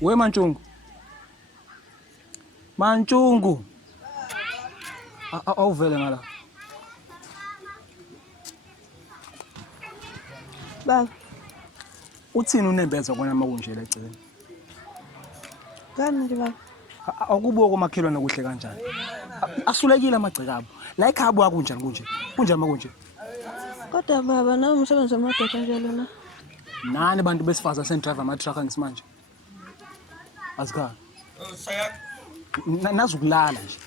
We Mantshungu. Mantshungu. Awuvele ngala. Baba. Uthini unembeza kona makunjela eceleni? Ngani nje baba? Akubuko komakhelwana kuhle kanjani? Asulekile amagceke abo. La ekhabo akunjani kunje? Kunjani makunje? Kodwa baba nawe umsebenzi wamadoda njalo na? Nani abantu besifaza sendriver ama-truck ngisimanje? Azikhala. Nazi ukulala nje.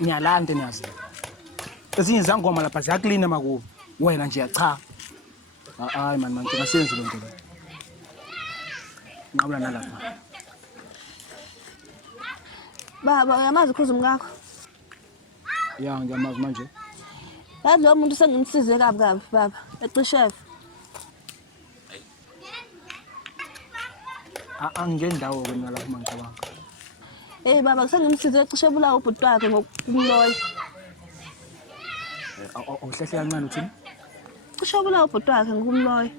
Ngiyalala into eniyazi. Ezinye izangoma lapha ziyaklina makubo. Wena nje cha. Hayi man ngingasenzi le nto le. Nqabula nalapha. Baba uyamazi ukhuza umkakho? Ya ngiyamazi manje. Yazi lo muntu sengimsize kabi kabi baba. Ecishefe. Angendawo wena lapha mangicabanga. Hey baba sengimsize ecishe bulawa ubhuti wakhe ngokumloya. Awuhlehle kancane uthini? Cishe bulawa ubhuti wakhe ngokumloya.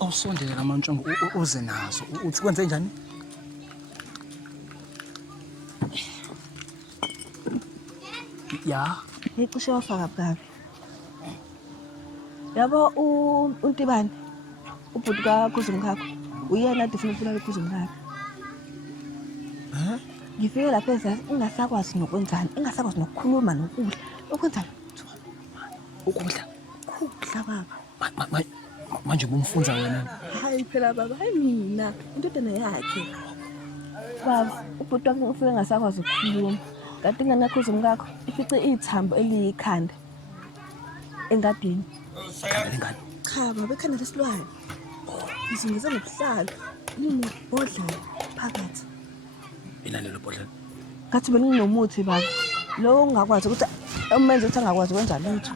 Awusondele Mantshungu uze nazo. Uthi kwenze njani? Ya. Ecishe wafaka kabi. Yabo uNtibane ubhuti kakhuza umkakho. Uyena ade ufuna ukubulala ukhuza umkakho. Ngifike lapha ezazi ingasakwazi nokwenzana, ingasakwazi nokukhuluma nokudla. Okwenzana? Ukudla. Ukudla baba. Manje bumfunza wena. Hayi phela baba, hayi mina, intodana yakhe. Baba, ubhuti wakhe ufike ngasakwazi ukukhuluma. Kanti ingane yakhuza umkakho ifice ithambo eliyikhanda engadini. Ingane. Cha baba, ekhanda lesilwane. Ngizingize ngobuhlalo. Linebhodlela phakathi. Ilalelo bhodlela. Ngathi beninomuthi baba. Lo ungakwazi ukuthi umenze ukuthi angakwazi ukwenza lutho.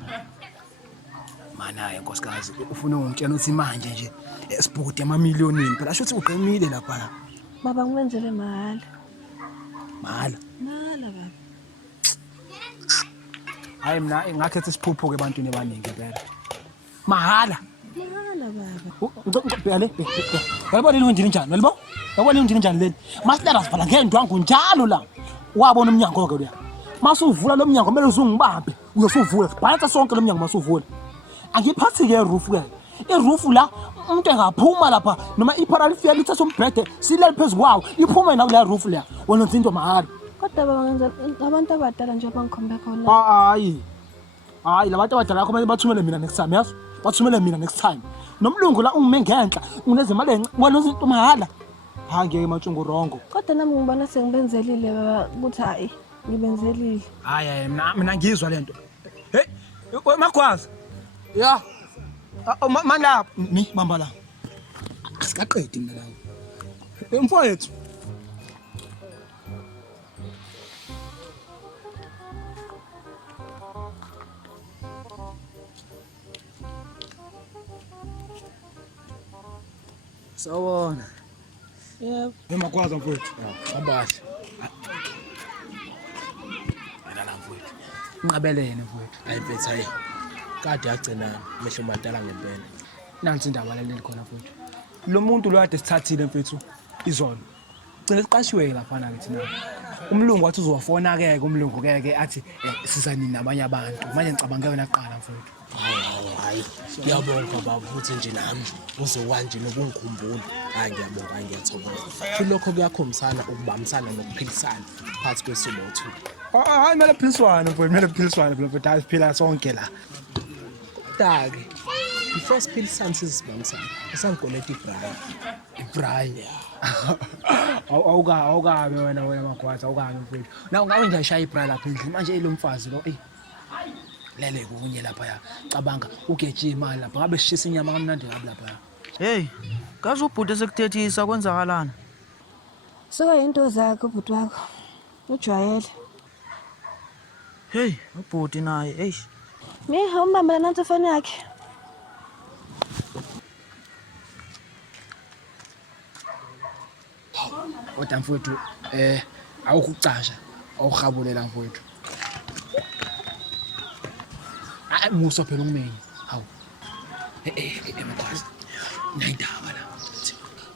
Mana inkosikazi ufuna ungitshela ukuthi manje nje esibhukude amamiliyonini phela asho ukuthi uqemile lapha. Baba ngimenzele mahala. Mahala. Mahala baba. Hayi mina ngakhetha isiphupho ke ebantwini abaningi phela. Mahala. Mahala baba. Ngicela yabona ilindini njani yabo? Yabona ilindini njani leli? Masitara sivala ngendwangu njalo la. Wabona umnyango ke loya. Masuvula lo mnyango kumele uzungibambe. Uyosuvula sibhalatha sonke lo mnyango masuvula. Angiphathi ke roof ke. I-roof la umuntu engaphuma lapha noma iparalifia lithatha umbhede silele phezukwawo iphuma na kule roof la. Wena uzinto mahala. Kodwa baba ngenza abantu abadala nje abangikhombe khona. Hayi labantu abadala kumele bathumele mina next time yazi. Bathumele mina next time. Nomlungu la ungime ngenhla unezimali encane wena uzinto mahala. Hayi ngeke Mantshungu rongo. Kodwa nami ngibona sengibenzelile baba ukuthi hayi ngibenzelile. Hayi mina ngizwa lento. Hey Magwazi. Ya. Mana mi bamba la. Asikaqedi mina lawo. Mfowethu. Sawona. Yebo. Magwazi mfowethu. Abahle. Mina la mfowethu. Nqabelene mfowethu. Hayi mfethu hayi. Kade yagcinana mehlo madala ngempela. Nansi indaba laleli khona mfowethu. Lo muntu lo kade sithathile mfethu izolo. Cela siqashiwe lapha na kithi na. Umlungu wathi uzowafona ke umlungu ke athi sizanini nabanye abantu. Manje ngicabanga wena qala mfowethu. Hayi. Ngiyabonga baba ukuthi nje nami uzokanje nokungikhumbula. Hayi ngiyabonga ngiyathokoza. Kulokho kuyakhombisana ukubambisana nokuphilisana phakathi kwesibotho. Hayi mele philiswane mfowethu, mele philiswane phela mfowethu asiphila sonke la. Kodwa-ke before siphilisane sizibambisana esangikoleta ibrayi. Awukabe wena Magwazi awukabe mfowethu. Naw ngabe ngiyashaya ibrayi lapha endlini manje lo mfazi lo lele kunye lapha ya. Cabanga ugeje imali lapha ngabe sishisa inyama kamnandi ngabe lapha. Hey, kaze ubhuti sekuthethisa kwenzakalana. Sokuyinto zakhe ubhuti wakho. Ujwayele. Hey, ubhuti naye, eish. Miha umbambela nansi ifoni yakhe. Kodwa mfowethu awukucasha awuhabulela mfowethu. Muso phela ngumenya. Hawu. Emaqhaza. Nayindaba la.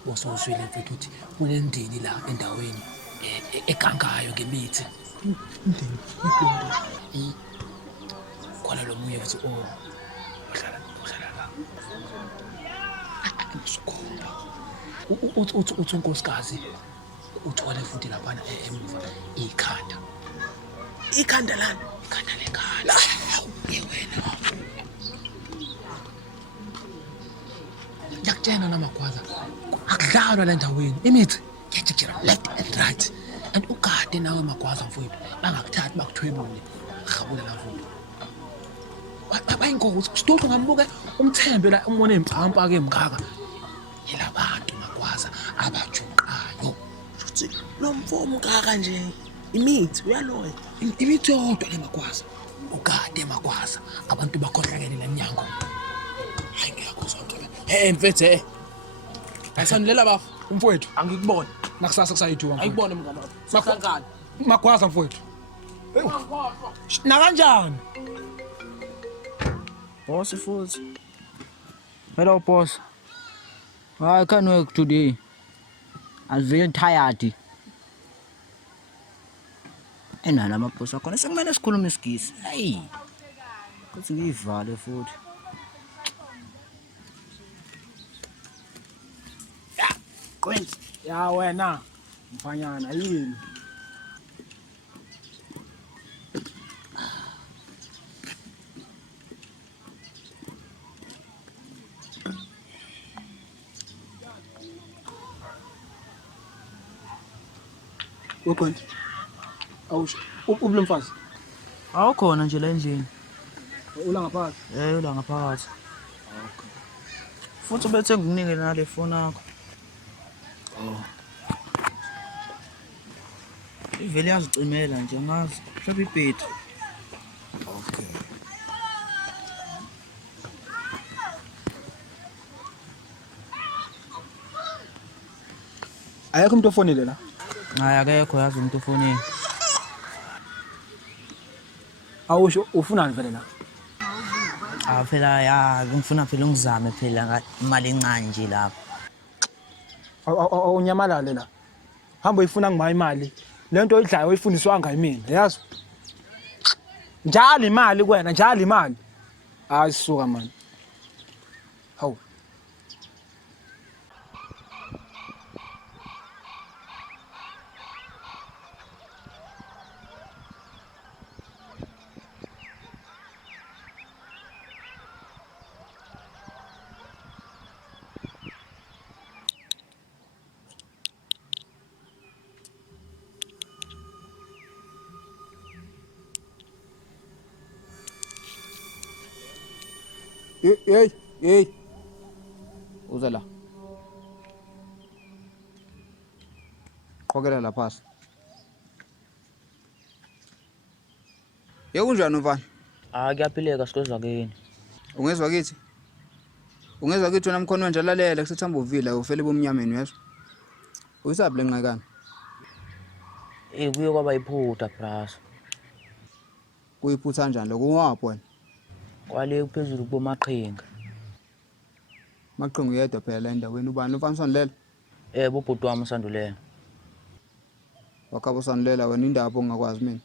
Bosozwile mfowethu uthi kunendini la endaweni egangayo ngemithi. Indini iqonde. Khona lo munye futhi uhlala la. Usikhomba. Uthi unkosikazi uthole futhi lapha emuva ikhanda. Ikhanda lana, ikhanda lekhala. Wena. Yakutshena namagwaza. Akudlalwa la ndaweni. Imithi ngiyajikela left and right. And ugade nawe magwaza mfowethu. Bangakuthathi bakuthwebule. Khabula la mfowethu. Bayingozi usitotho ngambuke umthembe la umone impampa ke mngaka. Yilabantu magwaza abajuqayo. Uthi lo mfo mngaka nje imithi uyaloya. Imithi yodwa le magwaza. Ugade magwaza abantu bakhohlakele leminyango. Hayi ngiyakuzwa ngeke. Mfethu ayisandilela bafu umfowethu angikubona nakusasa kusayithuka ayikubone mngane wakho. Sakhangana magwaza mfowethu. Na kanjani? Boss futhi. Hello boss. I can't work today. I'm very tired. Enala amaphosa khona sekumele sikhulume isigisi. Hayi. Kuthi ngivale futhi. Kwenza Ya wena mfanyana yini? Wekhona. Awusho ubulomfazi. Awukhona nje la endlini. Ula ngaphakathi. Ula ngaphakathi. Okay. Futhi bethe ngikunike nale phone yakho. Ivele yazicimela nje ngazi. Mhlawumbe ibhetri. okay. Ayekho umuntu ofonile la. Hayi akekho yazi umuntu ufonini. Awusho ufunani vele la? Phela ya ngifuna phela ngizame phela imali encane nje lapha. Awunyamalale la. Hamba uyifuna ngima imali. Lento oyidlayo uyifundiswa ngayimina, yazi? Njalo imali kuwena, njalo imali. Hayi sisuka man. Hawu. Hey. Uza la. Qhokela la phasi. Yekunjani mfana? Kuyaphileka sikozwa kini. Ungezwa kithi? Ungezwa kithi wena mkhono nje lalela kusethamba uvila ufele bomnyameni yezwa. Uyisabi lenqakana. Kuye kwaba iphutha bras. Kuyiphutha kanjani lokho ungaphi wena? Kwale kuphezulu kubomaqhinga. Maqhinga uyedwa phela la endaweni ubani umfana usandilela? Bobhuti wami usandulela. Wakhaba usandilela wena indaba ongakwazi mina.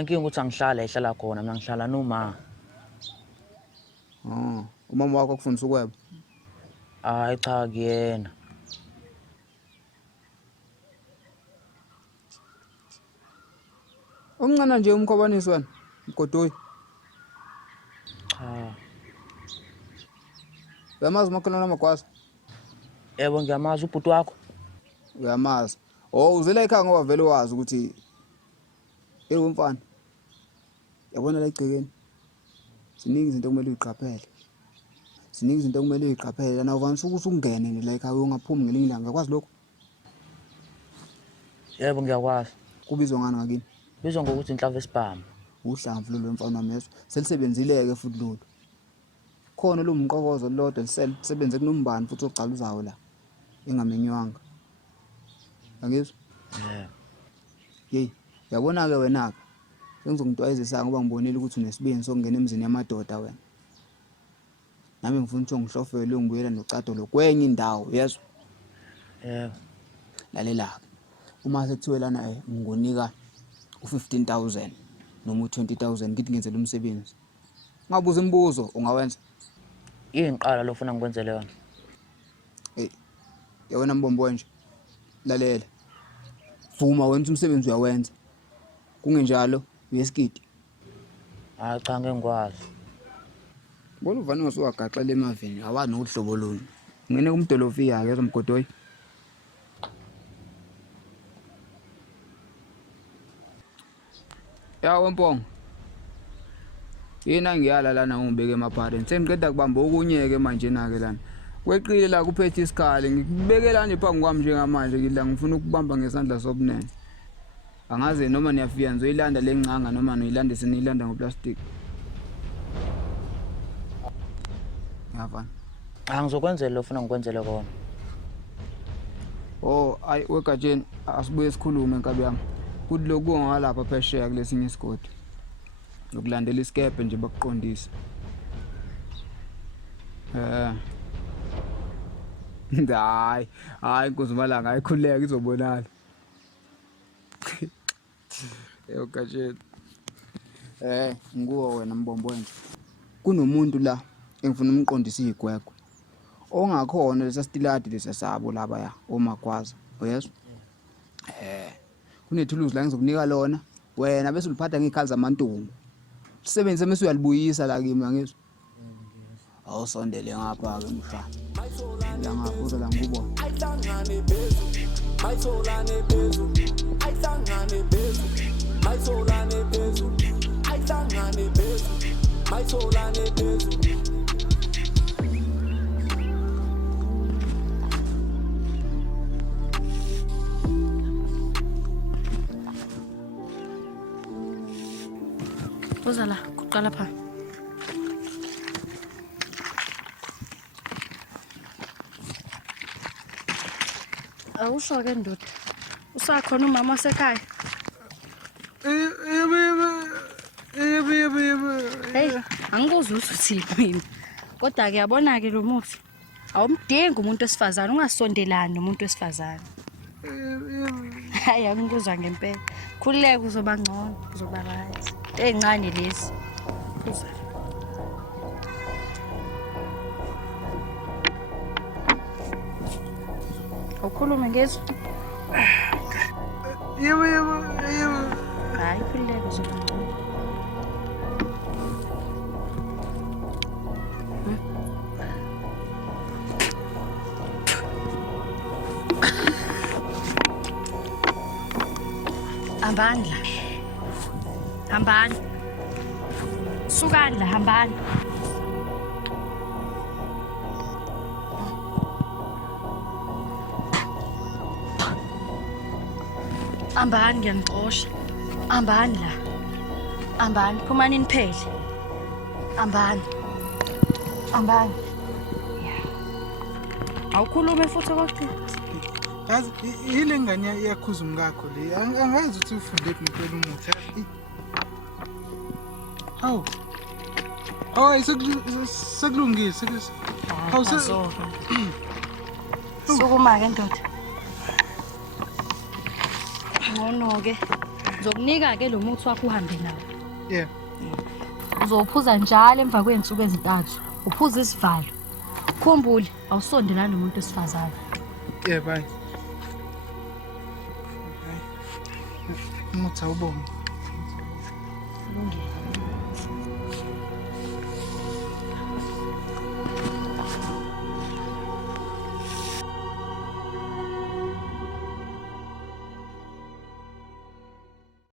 Inkinga ukuthi angihlala ehlala khona mina ngihlala noma. Umama wakho akufundisa ukweba? Cha kuyena. Umncane nje umkhobanisi wena, Mgodoyi. Cha. Uyamazi umakhelwane amagwaza? Yebo ngiyamazi ubhuti wakho. Uyamazi. Uzela ekhaya ngoba vele wazi ukuthi umfana. Yabona la igcekeni. Ziningi izinto okumele uyiqaphele. Ziningi izinto okumele uyiqaphele na uvanisa ukuthi ungene la ekhaya ungaphumi ngelinye ilanga. Ngakwazi lokho? Yebo ngiyakwazi. Kubizwa ngani ngakini? Bizwa ngokuthi inhlava esibhamu. uhlamvu lolu mfana wami yeso selisebenzileke futhi lolu khona lo mqokozo lodwa lisebenze kunombani futhi ogcaluzayo la engamenywanga angizwa hey yabona ke wena ke sengizongitwayizisa ngoba ngibonile ukuthi unesibindi sokungena emzini yamadoda wena nami ngifuna ukuthi ngihlofele ngibuyela nocado lo kwenye indawo yezwa yebo lalela uma sekuthiwe lana ngingonika u15,000 noma u20,000 ngithi ngenzela umsebenzi ngabuza imibuzo ungawenza ingiqala lo ufuna ngikwenzele yona yawena mbombo nje lalela vuma wenza umsebenzi uyawenza kungenjalo uyesikidi hayi cha ngeke ngikwazi bona uvani ngasuwagaxela emavini awani uhlobo luni ngene kumdolofi yake ezomgodoyi yawo mpongo yena ngiyala lana ngibeke emaparents sengiqeda kubamba okunyeke manje nake lana kweqile la kuphethe isikhali ngikubekela nje phambi kwami njengamanje ngidla ngifuna ukubamba ngesandla sobunene angaze noma niyafika nizoyilanda lencanga noma noyilanda seniyilanda ngoplastic ngiyafana angizokwenzela lo ufuna ngikwenzele kona oh ayi wegatsheni asibuye sikhulume nkabi yami kuthi lokho ngalapha phesheya kulesinye isigodi ukulandela iskebe nje bakuqondisa hayi inkosi malanga ayikhuleka izobonana gatsheni nguwo wena mbombo nje kunomuntu la engifuna umqondisa igwegwe ongakhona lesa stiladi lesasabo laba ya omagwaza uyezwa kunethuluzi la ngizokunika lona wena bese uliphatha ngezikhali zamantungu sisebenze mase uyalibuyisa la kimi angizwa awusondele ngapha ke mfana la ngapha la ngubona ayihlangane phezulu mayitholane phezulu ayihlangane phezulu mayitholane phezulu ayihlangane phezulu mayitholane phezulu Uzala kuqala pha. Awusho ke ndoda. Usakhona umama wasekhaya. Hey, angikuzwa uthi mina. Kodwa ke yabona ke lo muthi. Awumdingi umuntu wesifazane, ungasondelani nomuntu wesifazane. Hayi angikuzwa ngempela. Khulileke uzoba ngcono, uzoba right. Ezincane lezi. Awukhulume ngezwi. Yebo. Hayi khulileke uzoba ngcono. Hambani. Sukani la hambani. Hambani ngiyanixosha. Hambani la. Hambani phumani niphele. Hambani. Awukhulume futhi okugcina. Yazi ile ngane yakhuza umkakho le. Angazi ukuthi ufunde ngempela umuthi. Hawu. Sekulungile Hawu Sukuma ke ndoda. Ngono ke. Ngizokunika ke lo muthi wakho uhambe nawo. Yeah. Uzophuza njalo emva kwezinsuku ezintathu. Uphuza isivalo. Khumbule awusondelana nomuntu wesifazane. Yeah, bye. Umuthi awubonga. Kulungile.